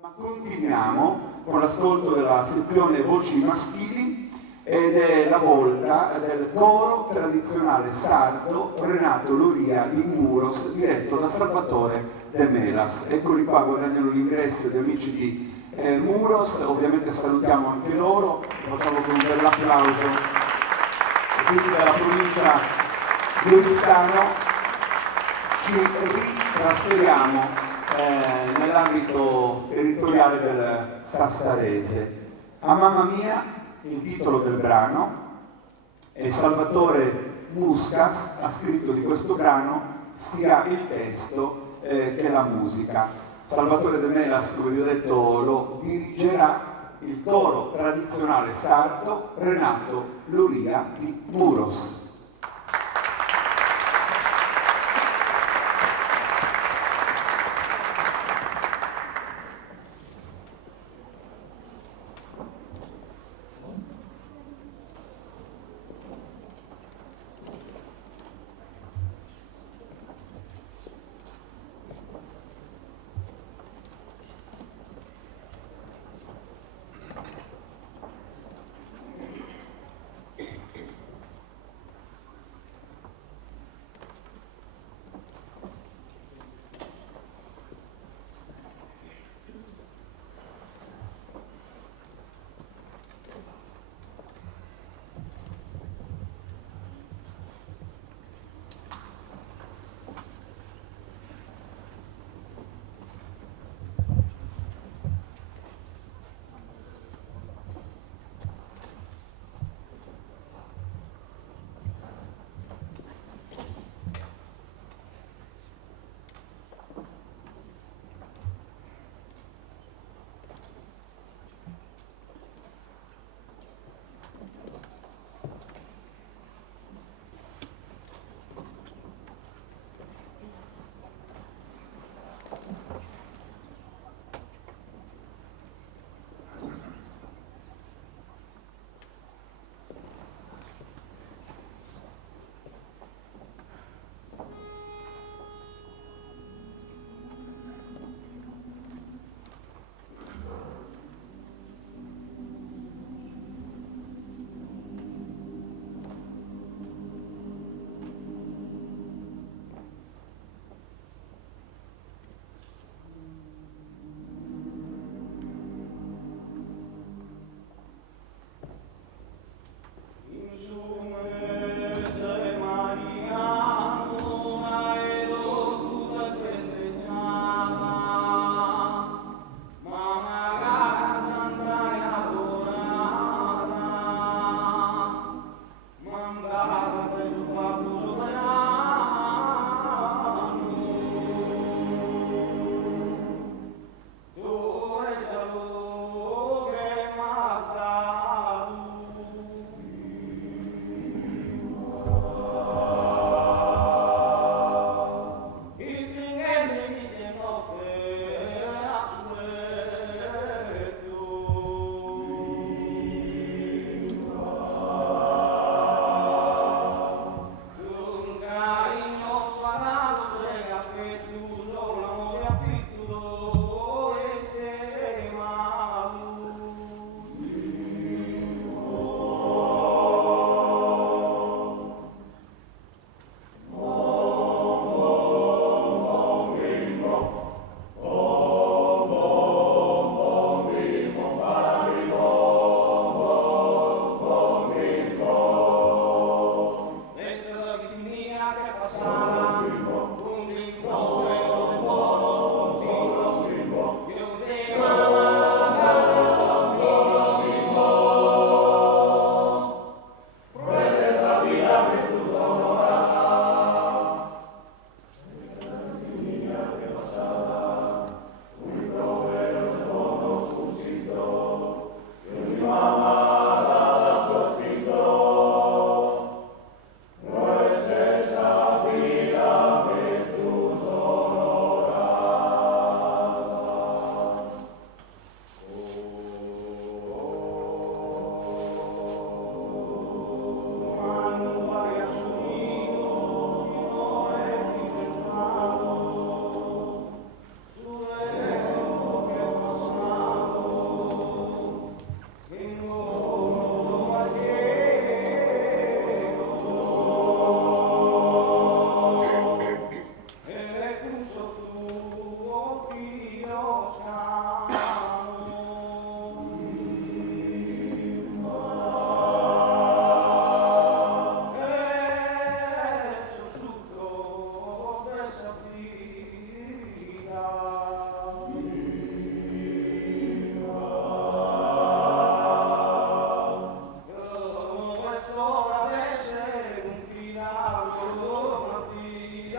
Ma continuiamo con l'ascolto della sezione voci maschili ed è la volta del coro tradizionale sardo Renato Loria di Muros, diretto da Salvatore De Melas. Eccoli qua, guadagnano l'ingresso gli amici di Muros, ovviamente salutiamo anche loro, facciamo con un bel applauso a tutti dalla provincia di Oristano. Ci ritrasferiamo nell'ambito territoriale del Sassarese. A mamma mia, il titolo del brano, e Salvatore Muscas ha scritto di questo brano sia il testo che la musica. Salvatore De Melas, come vi ho detto, lo dirigerà il coro tradizionale sardo Renato Loria di Muros.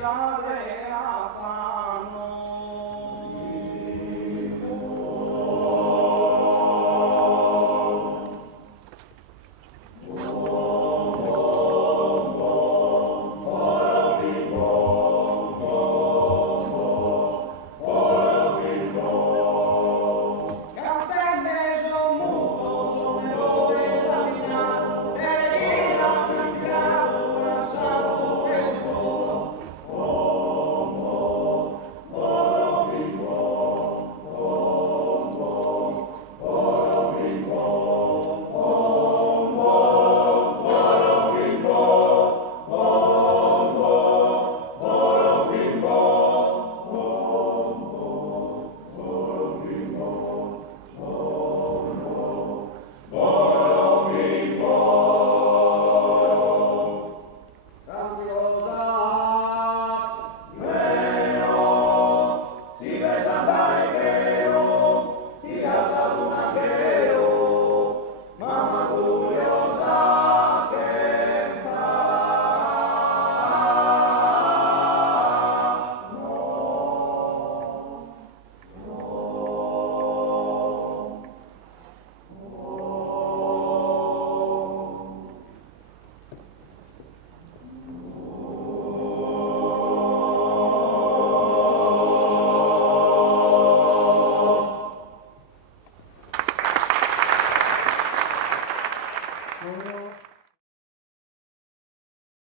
cadena